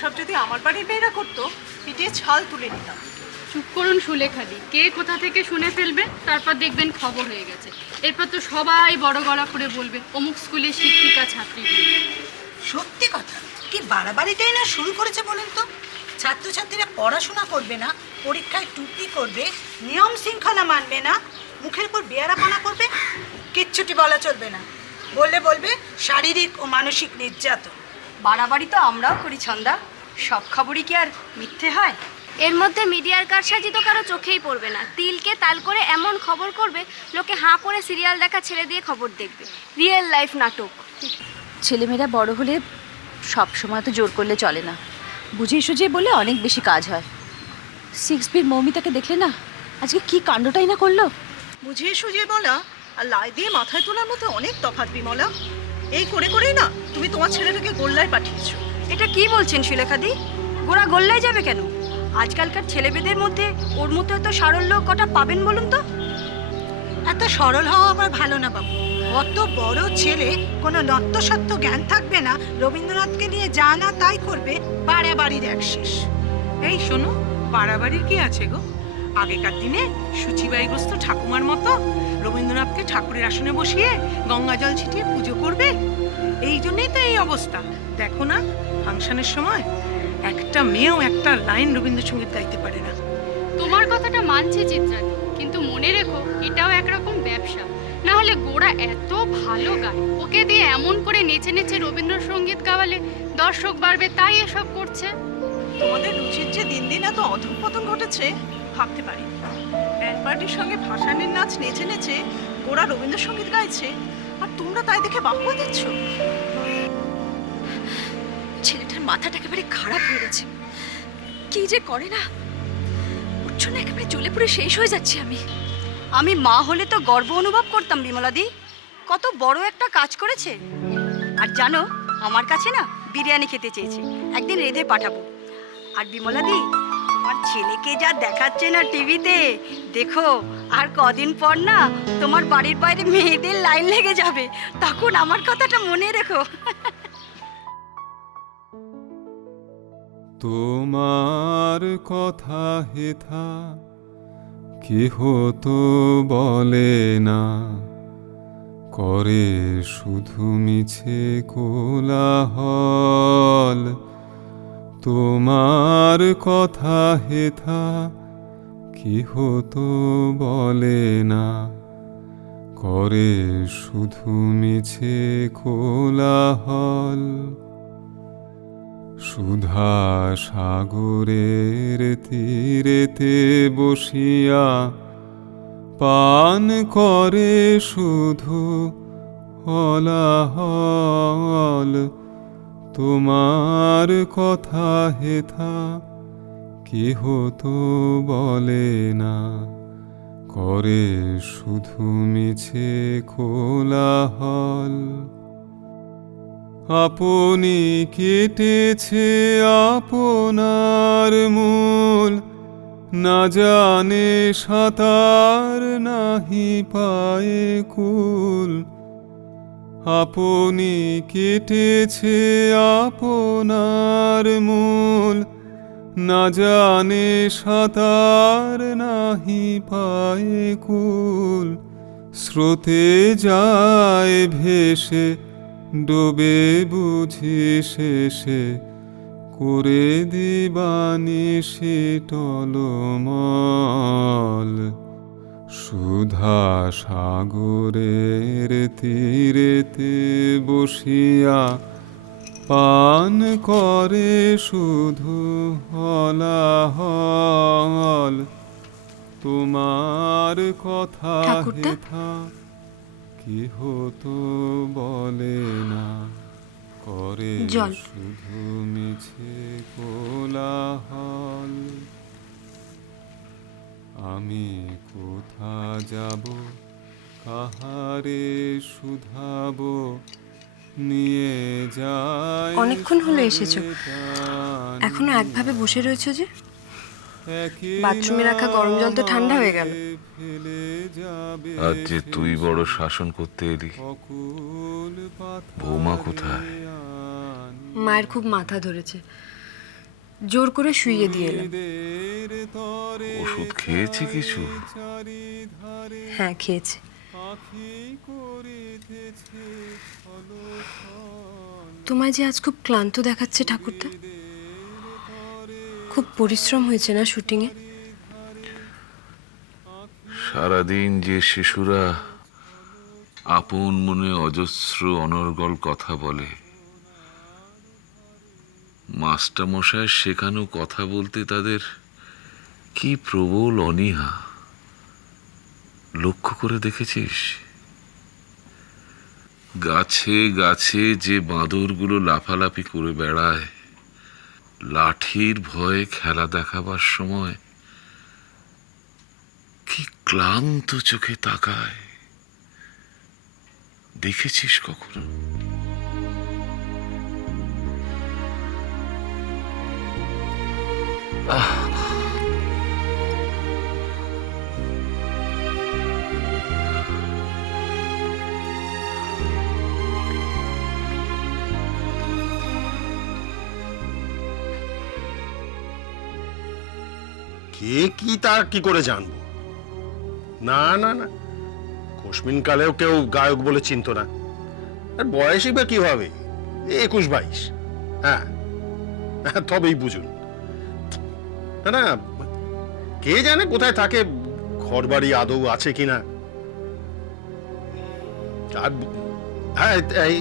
সব যদি আমার বাড়ির মেয়েরা করতো, পিটিয়ে ছাল তুলে নিতাম। চুপ করুন সুলেখাদি, কে কোথা থেকে শুনে ফেলবে, তারপর দেখবেন খবর হয়ে গেছে। এরপর তো সবাই বড় গলা করে বলবে অমুক স্কুলের শিক্ষিকা ছাত্রী। সত্যি কথা, কি বাড়াবাড়িটাই না শুরু করেছে বলুন তো। ছাত্রছাত্রীরা পড়াশোনা করবে না, পরীক্ষায় টুটি করবে, নিয়ম শৃঙ্খলা মানবে না, মুখের উপর বেয়ারাপনা করবে, কিচ্ছুটি বলা চলবে না। বললে বলবে শারীরিক ও মানসিক নির্যাতন। বাড়াবাড়ি তো আমরাও করি ছন্দা, সব খবরই কি আর মিথ্যে হয়? এর মধ্যে মিডিয়ার কারসাজি তো কারো চোখেই পড়বে না। তিলকে তাল করে এমন খবর করবে, লোকে হাঁ করে সিরিয়াল দেখা ছেড়ে দিয়ে খবর দেখবে। রিয়েল লাইফ নাটক। ছেলেমেয়েরা বড় হলে সব সময় তো জোর করলে চলে না, বুঝিয়ে সুঝিয়ে বলে অনেক বেশি কাজ হয়। 6B'র মৌমিতাকে দেখলে না, আজকে কি কাণ্ডটাই না করলো। বুঝিয়ে সুঝিয়ে বলা আর লাই দিয়ে মাথায় তোলার মধ্যে অনেক তফাৎ বিমলা। এই করে করেই না তুমি তোমার ছেলেটাকে গোল্লায় পাঠিয়েছো। এটা কি বলছেন সুলেখাদি? গোড়া গোল্লায় যাবে কেন? আজকালকার ছেলেমেয়েদের মধ্যে ওর মতো এত সারল্য কটা পাবেন বলুন তো? এত সরল হওয়া আবার ভালো না বাবু। অত বড় ছেলে, কোনো নত্যসত্ত্ব জ্ঞান থাকবে না, রবীন্দ্রনাথকে নিয়ে যা না তাই করবে, বাড়াবাড়ির এক শেষ। এই শোনো, বাড়াবাড়ির কি আছে গো? আগেকার দিনে সুচিবাইগ্রস্ত ঠাকুমার মতো রবীন্দ্রনাথকে ঠাকুরের আসনে বসিয়ে গঙ্গা জল ছিটিয়ে পুজো করবে। এই জন্যই তো এই অবস্থা। দেখো না, ফাংশনের সময় একটা মেয়েও একটা লাইন রবীন্দ্রসঙ্গীত গাইতে পারে না। তোমার কথাটা মানছি চিত্রাদি, কিন্তু মনে রেখো এটাও একরকম ব্যবসা। না হলে গোড়া এত ভালো গায়, ওকে দিয়ে এমন করে নেচে নেচে রবীন্দ্রসঙ্গীত গাওয়ালে দর্শক বাড়বে, তাই এসব করছে। তোমাদের রুচির যে দিন দিন এত অধঃপতন ঘটেছে ভাবতে পারি। ব্যান্ড পার্টির সঙ্গে ভাসানের নাচ নেচে নেচে ওরা রবীন্দ্রসঙ্গীত গাইছে, আর তোমরা তাই দেখে বাহবা দিচ্ছ। ছেলেটার মাথাটা একেবারে খারাপ হয়ে গেছে। কি যে করে না, ওর জন্য একেবারে জ্বলে পুড়ে শেষ হয়ে যাচ্ছি আমি মা হলে তো গর্ব অনুভব করতাম বিমলাদি। কত বড় একটা কাজ করেছে। আর জানো, আমার কাছে না বিরিয়ানি খেতে চেয়েছে, একদিন রেঁধে পাঠাবো। আর বিমলাদি, আমার ছেলেকে যা দেখাচ্ছে না টিভিতে, দেখো আর কদিন পর না তোমার বাড়ির বাইরে মেয়েদের লাইন লেগে যাবে, তখন আমার কথাটা মনে রেখো। তোমার কথা হেথা কেহ তো বলে না, করে শুধু মিছে কোলাহল। তোমার কথা হেথা কেহ তো বলে না, করে শুধু মিছে কোলাহল। সুধা সাগরের তীরেতে বসিয়া পান করে শুধু হলাহল। তোমার কথা হেথা কেহ তো বলে না, করে শুধু মিছে কোলাহল। আপনি কেটেছে আপনার মূল, না জানে সাঁতার নাহি পায়ে কুল। আপনি কেটেছে আপনার মূল, না জানে সাঁতার নাহি পায়ে কুল। স্রোতে যায় ভেসে, ডোবে বুঝি শেষে, করে দিবানিশি টলমল। সুধা সাগরের তীরেতে বসিয়া পান করে শুধু হলাহল। তোমার কথা হেথা কেহ তো বলে না, করে শুধু মিছে কোলাহল। আমি কোথা যাব, কাহারে শুধাবো, নিয়ে যায়। অনেকক্ষণ হলো এসেছো, এখনো একভাবে বসে রয়েছো যে? বাথরুমে রাখা গরম জল তো ঠান্ডা হয়ে গেল। আজ যে তুই বড় শাসন করতে এলি, বৌমা কোথায়? মায়ের খুব মাথা ধরেছে, জোর করে শুইয়ে দিয়ে এলাম। ওষুধ খেয়েছি কিছু? হ্যাঁ, খেয়েছি। তোমায় যে আজ খুব ক্লান্ত দেখাচ্ছে ঠাকুরদা। খুব পরিশ্রম হয়েছে না শুটিংয়ে? সারাদিন যে শিশুরা আপন মনে অজস্র অনর্গল কথা বলে, মাস্টারমশায়ের শেখানো কথা বলতে তাদের কি প্রবল অনীহা, লক্ষ্য করে দেখেছিস? গাছে গাছে যে বাঁদরগুলো লাফালাফি করে বেড়ায়, লাঠির ভয়ে খেলা দেখাবার সময় কি ক্লান্ত চোখে তাকায়, দেখেছিস কখনো? কে কি তা কি করে জানবো? না না না, কোশমিন কালেও কেউ গায়ক বলে চিনত না। আর বয়সই বা কি হবে, 21-22। হ্যাঁ, তবেই বুঝুন। না না, কে জানে কোথায় থাকে, ঘর বাড়ি আদৌ আছে কিনা। আর হ্যাঁ, এই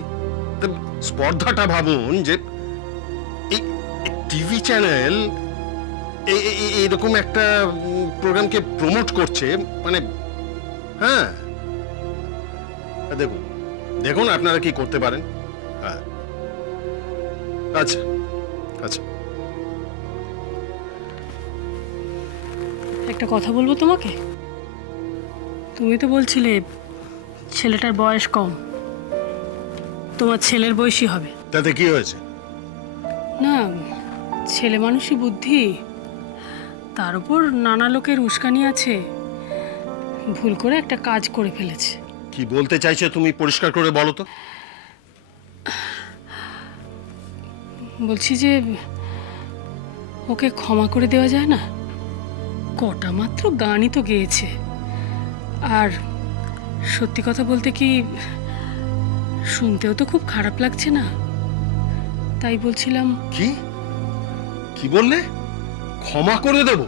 স্পর্ধাটা ভাবুন যে এই টিভি চ্যানেল এইরকম একটা প্রোগ্রামকে প্রমোট করছে, মানে হ্যাঁ, দেখুন দেখুন আপনারা কি করতে পারেন। হ্যাঁ, আচ্ছা আচ্ছা। একটা কথা বলবো তোমাকে। তুমি তো বলছিলে ছেলেটার বয়স কম, তোমার ছেলের বয়সী হবে। তাতে কি হয়েছে? না, ছেলে মানুষই বুদ্ধি, তার উপর নানা লোকের উস্কানি আছে, ভুল করে একটা কাজ করে ফেলেছে। কি বলতে চাইছো তুমি পরিষ্কার করে বলো তো। বলছি যে ওকে ক্ষমা করে দেওয়া যায় না? কটা মাত্র গানই তো গেয়েছে। আর সত্যি কথা বলতে কি, শুনতেও তো খুব খারাপ লাগছে না, তাই বলছিলাম। কি কি বললে? ক্ষমা করে দেব?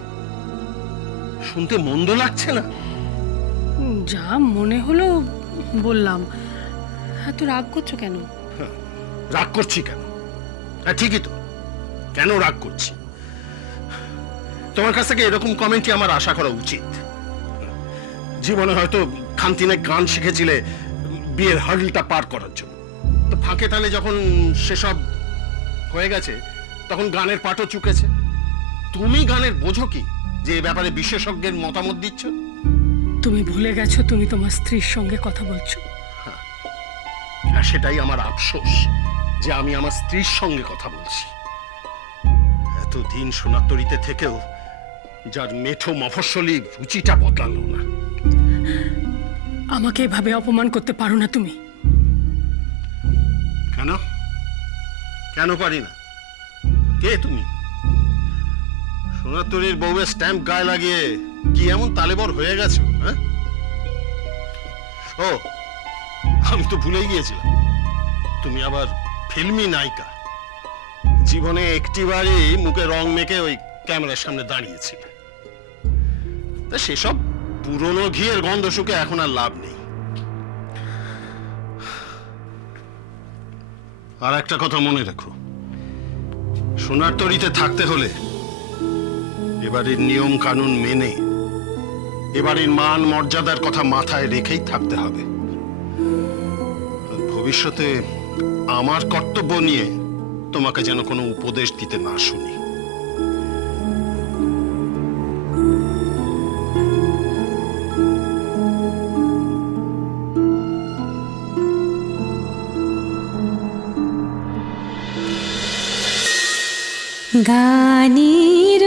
শুনতে মন্দ লাগছে না। যা মনে হলো বললাম। এত রাগ করছো কেন? রাগ করছি কেন? হ্যাঁ ঠিকই তো, কেন রাগ করছি? তোমার কাছ থেকে এরকম কমেন্টই আমার আশা করা উচিত। জীবনে হয়তো খানতিনে গান শিখেছিলে বিয়ের হার্ডলটা পার করার জন্য, তো ফাঁকে তালে যখন সেসব হয়ে গেছে তখন গানের পাটও চুকেছে। তুমি গানের বোঝো কি যে এই ব্যাপারে বিশেষজ্ঞের মতামত দিচ্ছ? তুমি ভুলে গেছো তুমি তোমার স্ত্রীর সঙ্গে কথা বলছো। আর সেটাই আমার আফসোস যে আমি আমার স্ত্রীর সঙ্গে কথা বলছি। এতদিন সোনাতরিতে থেকেও যার মেঠো মফস্বলী রুচিটা বদলালো না। আমাকে এভাবে অপমান করতে পারো না তুমি। কেন কেন পারি না? কে তুমি? সোনাতরির বউয়ের স্ট্যাম্প গায়ে লাগিয়ে কি এমন তালেবর হয়ে গেছো? হ্যাঁ, ও আমি তো ভুলেই গিয়েছিলাম, তুমি আবার ফিল্মি নায়িকা। জীবনে একটিবারই মুখে রং মেখে ওই ক্যামেরার সামনে দাঁড়িয়েছিলে। তা সেসব পুরনো ঘিয়ের গন্ধ শুকে এখন আর লাভ নেই। আর একটা কথা মনে রেখো, সোনার তরীতে থাকতে হলে এবারের নিয়ম কানুন মেনে, এবারের মান মর্যাদার কথা মাথায় রেখেই থাকতে হবে। ভবিষ্যতে আমার কর্তব্য নিয়ে তোমাকে যেন কোনো উপদেশ দিতে না শুনি। গানের